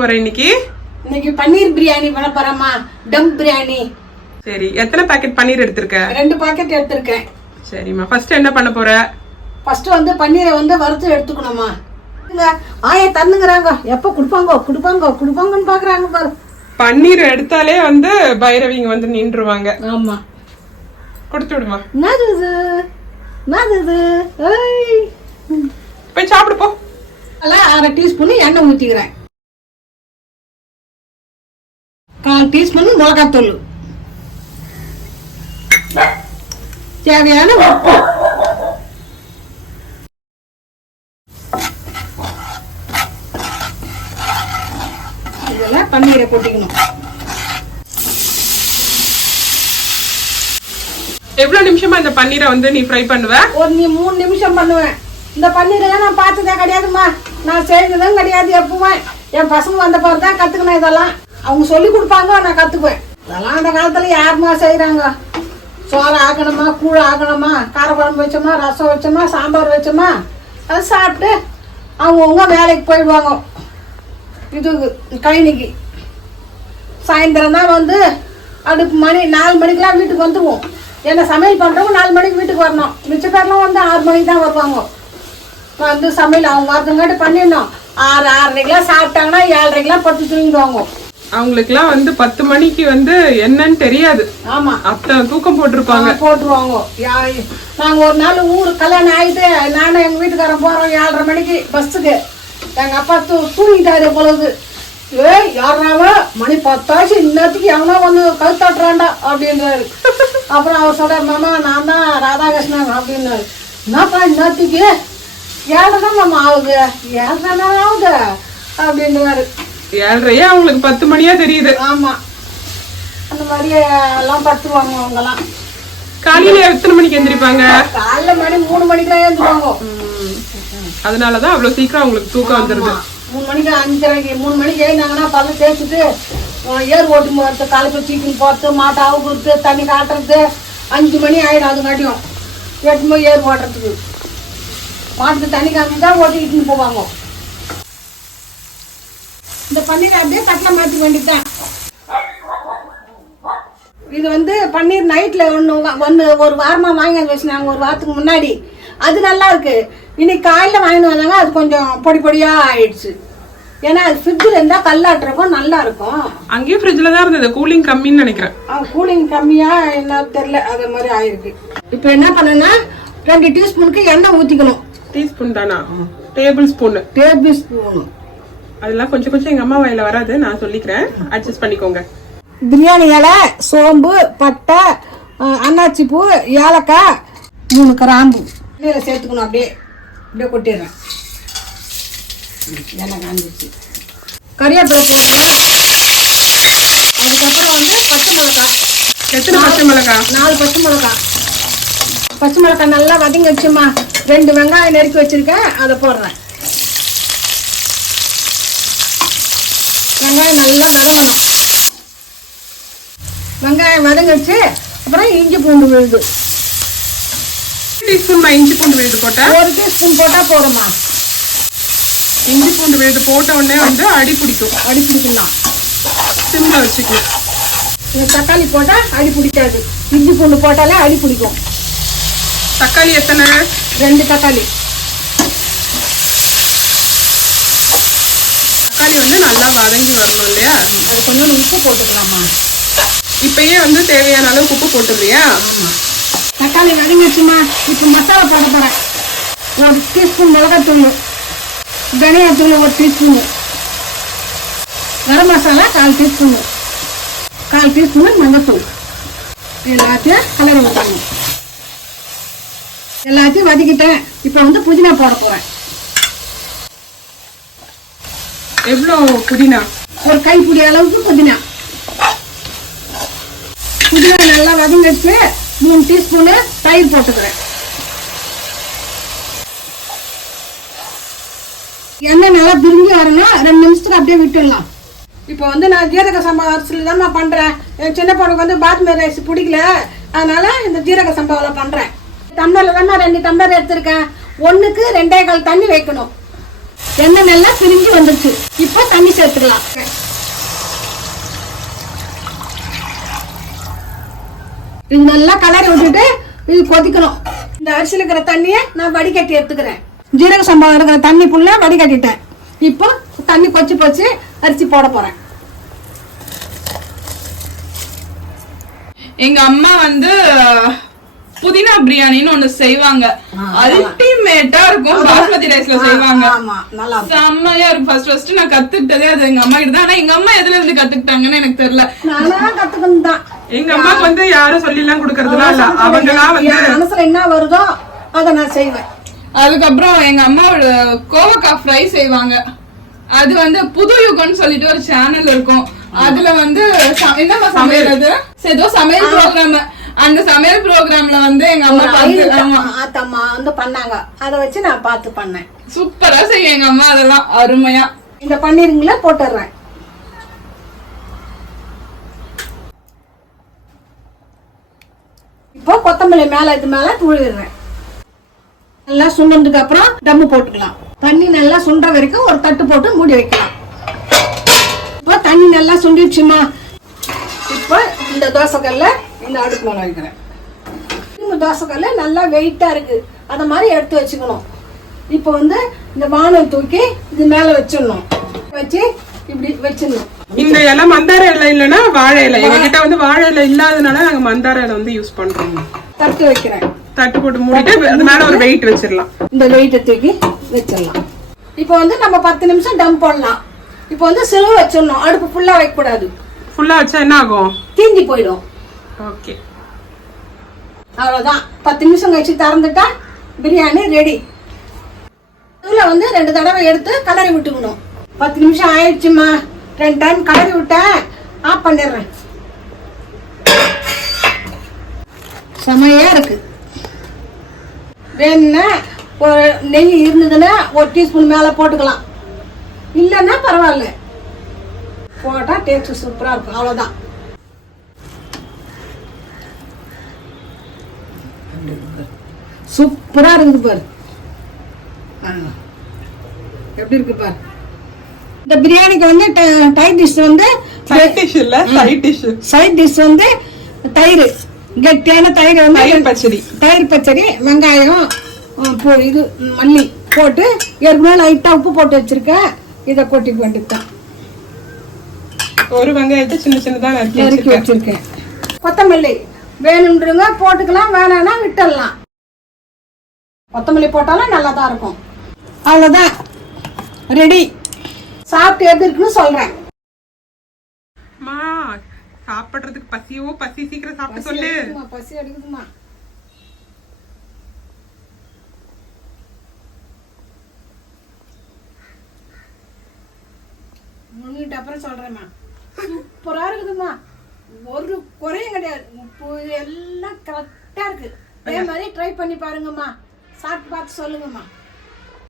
போற இன்னைக்கு? இன்னைக்கு பன்னீர் பிரியாணி பண்ண போறேம்மா. டம் பிரியாணி. சரி, எத்தனை பாக்கெட் பன்னீர் எடுத்திருக்க? 2 பாக்கெட் எடுத்திருக்கேன். சரிம்மா, ஃபர்ஸ்ட் என்ன பண்ண போற? ஃபர்ஸ்ட் வந்து பன்னீரை வந்து வறுத்து எடுத்துக்கணுமா. ஆயா தந்துங்கறாங்க, எப்ப குடுப்பாங்கன்னு பாக்குறாங்க பாரு. பன்னீர் எடுத்தாலே வந்து பைரவிங்க வந்து நின்றுவாங்க. ஆமா, கொடுத்து விடுமா. என்னது போய் சாப்பிடு போ. 1/2 டீஸ்பூன் எண்ணெய் ஊத்திக்கிறேன். 1/4 டீஸ்பூன் மிளகாத்தூள், தேவையான உப்பு, இதெல்லாம் பன்னீரை கொட்டிக்கணும். எவ்வளவு நிமிஷமா இந்த பன்னீரை வந்து நீ ஃப்ரை பண்ணுவ? நீ 3 நிமிஷம் பண்ணுவேன். இந்த பன்னீரெல்லாம் நான் பார்த்ததே கிடையாதுமா, நான் செய்ததும் கிடையாது. எப்பவும் என் பசங்க வந்த பிறகு தான் கத்துக்கணும். இதெல்லாம் அவங்க சொல்லி கொடுப்பாங்க, நான் கத்துக்குவேன். இதெல்லாம் அந்த காலத்துல யாருமா செய்யறாங்க? சோறு ஆக்கணுமா, கூழ் ஆக்கணுமா, காரக்குழம்பு வச்சோமா, ரசம் வச்சோமா, சாம்பார் வச்சோமா, அது சாப்பிட்டு அவங்கவுங்க வேலைக்கு போயிடுவாங்க. இது கழனிக்கு சாயந்தரம் தான் வந்து அடுப்பு மணி 4 மணிக்கெல்லாம் வீட்டுக்கு வந்துடுவோம். என்ன சமையல் பண்ணுறவங்க 4 மணிக்கு வீட்டுக்கு வரணும். மிச்ச பேர்லாம் வந்து 6 மணிக்கு தான் வருவாங்க. வந்து சமையல் அவங்க வரதுங்காட்டி பண்ணிடணும். 6:30க்கெல்லாம் சாப்பிட்டாங்கன்னா 7:30க்கெல்லாம் பத்து தூங்கிடுவாங்க. அவங்களுக்குலாம் வந்து 10 மணிக்கு வந்து என்னன்னு தெரியாது. ஆமா, அத்தனை தூக்கம் போட்டுருப்பாங்க. போட்டுருவாங்க. நாங்க ஒரு நாள் ஊரு கல்யாணம் ஆயிட்டு நானும் எங்க வீட்டுக்காரன் போறோம் 7:30 மணிக்கு பஸ்ஸுக்கு. எங்க அப்பா தூங்கிட்டாரு பொழுது. யாராவ மணி 10 இன்னத்துக்கு எவனோ வந்து கழுத்தாட்டுறாண்டா அப்படின்றாரு. அப்புறம் அவர் சொல்ற, மாமா நான் தான் ராதாகிருஷ்ணன் அப்படின்னாரு. என்னப்பா இன்னத்துக்கு 7:30 தான் மாமா ஆகுது, 7:30 ஆகுது அப்படின்றாரு. 7:30 அவங்களுக்கு 10 மணியா தெரியுது. ஆமா, அந்த மாதிரி எல்லாம் படுத்துருவாங்க அவங்கெல்லாம். காலையில எத்தனை மணிக்கு எந்திரிப்பாங்க? காலைல மணி 3 மணிக்கு எழுந்துருவாங்க. அதனாலதான் அவ்வளவு சீக்கிரம் அவங்களுக்கு தூக்கம் வந்துருது. 3 மணிக்கு 5:30 3 மணிக்கு எழுந்தாங்கன்னா பல்ல தேய்ச்சிட்டு ஏர் ஓட்டு போறது, காலைக்கு சீக்கிரம் போறது, மாட்டை அவுக்குறது, தண்ணி காட்டுறது 5 மணி ஆயிடும். அதுங்காட்டியும் 8 மணி ஏர் ஓட்டுறதுக்கு மாட்டுக்கு தண்ணி காமிச்சு தான் ஓட்டிக்கிட்டு போவாங்க. இந்த பன்னீர் அப்படியே தட்டில் மாற்றி வேண்டியதுதான். இது வந்து பன்னீர் நைட்ல ஒன்று ஒரு வாரமா வாங்கி வச்சுனாங்க, ஒரு வாரத்துக்கு முன்னாடி. அது நல்லா இருக்கு. இன்னைக்கு காலையில் வாங்கிட்டு வந்தாங்க, அது கொஞ்சம் பொடி பொடியா ஆயிடுச்சு. ஏன்னா அது ஃப்ரிட்ஜில் இருந்தால் கல்லாட்டுறக்கும் நல்லா இருக்கும். அங்கேயும் ஃப்ரிட்ஜில் தான் இருந்தது, கூலிங் கம்மின்னு நினைக்கிறேன். கூலிங் கம்மியா என்ன தெரியல, அது மாதிரி ஆயிருக்கு. இப்போ என்ன பண்ணனா 2 டீஸ்பூனுக்கு எண்ணெய் ஊற்றிக்கணும். டீஸ்பூன் தானா? Table spoon. அதெல்லாம் கொஞ்சம் கொஞ்சம் எங்க அம்மா வாயில வராது, நான் சொல்லிக்கிறேன், அட்ஜஸ்ட் பண்ணிக்கோங்க. பிரியாணி இலை, சோம்பு, பட்டை, அன்னாச்சி பூ, ஏலக்காய், 3 கிராம்பு இதில் சேர்த்துக்கணும். அப்படியே கொட்டிடுறேன். எண்ணெய் காஞ்சிச்சு. கறிவேப்பிலை போட்டுக்கிறேன். அதுக்கப்புறம் வந்து பச்சை மிளகாய். எத்தனை பச்சை மிளகாய்? 4 பச்சை மிளகாய். பச்சை மிளகாய் நல்லா வதங்கி வச்சுமா. 2 வெங்காயம் நறுக்கி வச்சிருக்கேன், அதை போடுறேன். வெங்காயம் நல்லா வதங்கணும். வெங்காயம் வதங்கிடுச்சு. அப்புறம் இஞ்சி பூண்டு விழுது. டீஸ்பூன் இஞ்சி பூண்டு விழுது போட்டா 1 டீஸ்பூன் போட்டா போடுமா. இஞ்சி பூண்டு விழுது போட்ட உடனே வந்து அடி பிடிக்கலாம். சிம்ல வச்சுக்கலாம். தக்காளி போட்டா அடி பிடிக்காது. இஞ்சி பூண்டு போட்டாலே அடி பிடிக்கும். தக்காளி எத்தனை? 2 தக்காளி. தக்காளி வந்து நல்லா வதங்கி வரணும் இல்லையா? அது கொஞ்சம் உப்பு போட்டுக்கலாமா. இப்பயே வந்து தேவையான அளவுக்கு உப்பு போட்டுருவியா? ஆமா. தக்காளி வதங்கிடுச்சுமா. இப்போ மசாலா போட போறேன். 1 டீஸ்பூன் மிளகாத்தூள், தனியாத்தூள் 1 teaspoon, garam masala 1/4 teaspoon, 1/4 teaspoon மஞ்சத்தூள். எல்லாத்தையும் கலர் ஊற்றணும். எல்லாத்தையும் வதக்கிட்டேன். இப்போ வந்து புதினா போட போறேன். எவ்வளோ புதினா? 1 கைப்பிடி அளவுக்கு புதினா. புதினா நல்லா வதங்கிடுச்சு. 3 டீஸ்பூனு தயிர் போட்டுக்கிறேன். எண்ணெய் நல்லா பிரிஞ்சு வரணும். 2 நிமிஷத்துக்கு அப்படியே விட்டுடலாம். இப்போ வந்து நான் ஜீரக சம்பா அரிசியில் தான் நான் பண்ணுறேன். என் சின்ன பொண்ணுக்கு வந்து பாத்மதி ரைஸ் பிடிக்கல, அதனால இந்த ஜீரக சம்பாவில் பண்ணுறேன். டம்ளரில் தான் நான் 2 டம்ளர் எடுத்திருக்கேன். 1க்கு 2.25 தண்ணி வைக்கணும். எண்ணெய் நல்லா பிரிஞ்சு வந்துருச்சு. இப்போ தண்ணி சேர்த்துக்கலாம். இது நல்லா கலரி விட்டுட்டு இது கொதிக்கணும். இந்த அரிசியில் இருக்கிற தண்ணியை நான் வடிகட்டி எடுத்துக்கிறேன். ஜீரக சம்பா இருக்கிற தண்ணி ஃபுல்லா வடிகட்டிட்டேன். இப்போ தண்ணி கொச்சி போச்சு, அரிசி போட போறேன். எங்க அம்மா வந்து புதினா பிரியாணின்னு ஒண்ணு செய்வாங்க. அல்டிமேட்டா இருக்கும். பாஸ்மதி ரைஸ்ல செய்வாங்க. செம்மையா இருக்கும். ஃபர்ஸ்ட் நான் கத்துக்கிட்டதே அது எங்க அம்மா கிட்ட தான். ஆனா எங்க அம்மா எதுல இருந்து கத்துக்கிட்டாங்கன்னு எனக்கு தெரியல. நானா கத்துக்கிட்டேன். எங்க அம்மாக்கு வந்து யாரும் சொல்லி எல்லாம் கொடுக்கறதுலாம் இல்ல. அவங்களா வந்து மனசுல என்ன வருதோ அதை நான் செய்வேன். அதுக்கப்புறம் எங்க அம்மாவோட கோவக்காய் ஃப்ரை செய்வாங்க. அது வந்து புது யுகம்னு சொல்லிட்டு ஒரு சேனல் இருக்கும். அதுல வந்து என்னமா சமையல், அது ஏதோ சமையல் ப்ரோக்ராம். அந்த சமையல் ப்ரோக்ராம்ல வந்து எங்க அம்மா ஆத்தம்மா வந்து பண்ணாங்க. அதை வச்சு நான் பார்த்து பண்ணேன். சூப்பரா செய்யும் எங்க அம்மா. அதெல்லாம் அருமையா. இந்த பன்னீருங்கள போட்டுறேன். இப்போ கொத்தமல்லி மேல இது மேல தூவிடுறேன். நல்லா சுண்டதுக்கு அப்புறம் தம்மு போட்டுக்கலாம். தண்ணி நல்லா சுண்ட வரைக்கும் ஒரு தட்டு போட்டு மூடி வைக்கலாம். இப்போ தண்ணி நல்லா சுண்டிடுச்சுமா. இப்போ இந்த தோசைக்கல்ல இந்த அடுப்பு மேல வைக்கிறேன். இந்த தோசைக்கல்ல நல்லா வெயிட்டா இருக்கு. அத மாதிரி எடுத்து வச்சுக்கணும். இப்போ வந்து இந்த வானல் தூக்கி இது மேல வச்சிடணும். வச்சு இப்படி வச்சிடணும். இந்த இலை மந்தார இலை இல்லைன்னா வாழை இலை. எங்ககிட்ட வந்து வாழை இலை இல்லாதனால நாங்க மந்தார இலை வந்து யூஸ் பண்றோம். தட்டு வைக்கிறேன். தட்டு போட்டு மூடிட்டு அது மேல ஒரு வெயிட் வச்சிடலாம். இந்த வெயிட்டை தூக்கி வச்சிடலாம். இப்போ வந்து நம்ம 10 நிமிஷம் டம் போடலாம். இப்போ வந்து சிலுவை வச்சிடணும். அடுப்பு ஃபுல்லா வைக்க கூடாது. ஃபுல்லா வச்சா என்ன ஆகும்? தீஞ்சி போயிடும். ஓகே, அவ்வளவுதான். 10 நிமிஷம் கழிச்சு திறந்துட்டா பிரியாணி ரெடி. இதுல வந்து 2 தடவை எடுத்து கலரி விட்டுக்கணும். 10 நிமிஷம் ஆயிடுச்சுமா. 2 டைம் கலரி விட்டேன். ஆஃப் பண்ணிடுறேன். செமையா இருக்கு. வேணும்னா ஒரு நெய் இருந்ததுன்னா 1 டீஸ்பூன் மேல போட்டுக்கலாம். இல்லைன்னா பரவாயில்ல, போட்டா டேஸ்ட் சூப்பரா இருக்கும். அவ்வளவுதான். சூப்பரா இருக்குது பாரு. எப்படி இருக்கு பாரு. இந்த பிரியாணிக்கு வந்து டைட் டிஷ் வந்து சைட் டிஷ் இல்ல, சைட் டிஷ். சைட் டிஷ் வந்து தயிர், கெட்டியான தயிர் வந்து தயிர் பச்சடி. தயிர் பச்சடி, வெங்காயம், இது மல்லி போட்டு ஏற்கனவே லைட்டா உப்பு போட்டு வச்சிருக்கேன். இதை கொட்டிக்க வேண்டியதுதான். ஒரு வெங்காயத்தை சின்ன சின்னதா நறுக்கி வச்சிருக்கேன். கொத்தமல்லி வேணும்ன்றவங்க போட்டுக்கலாம், வேணாம்னா விட்டுடலாம். கொத்தமல்லி போட்டாலும் நல்லா தான் இருக்கும். அவ்வளவுதான், ரெடி. சாப்பிட்டு எப்படி இருக்குன்னு சொல்றேன். சாப்பிடுறதுக்கு பசியோ பசி, சீக்கிரம் சாப்பிட்டு சொல்லு. பசி அடிக்குதுமா. முன்னிட்டு அப்புறம் சொல்றேம்மா. சூப்பரா இருக்குதுமா. ஒரு குறையும் கிடையாது. உப்பு எல்லாம் கரெக்டா இருக்கு. அதே மாதிரி ட்ரை பண்ணி பாருங்கம்மா. சாப்பிட்டு பார்த்து சொல்லுங்கம்மா.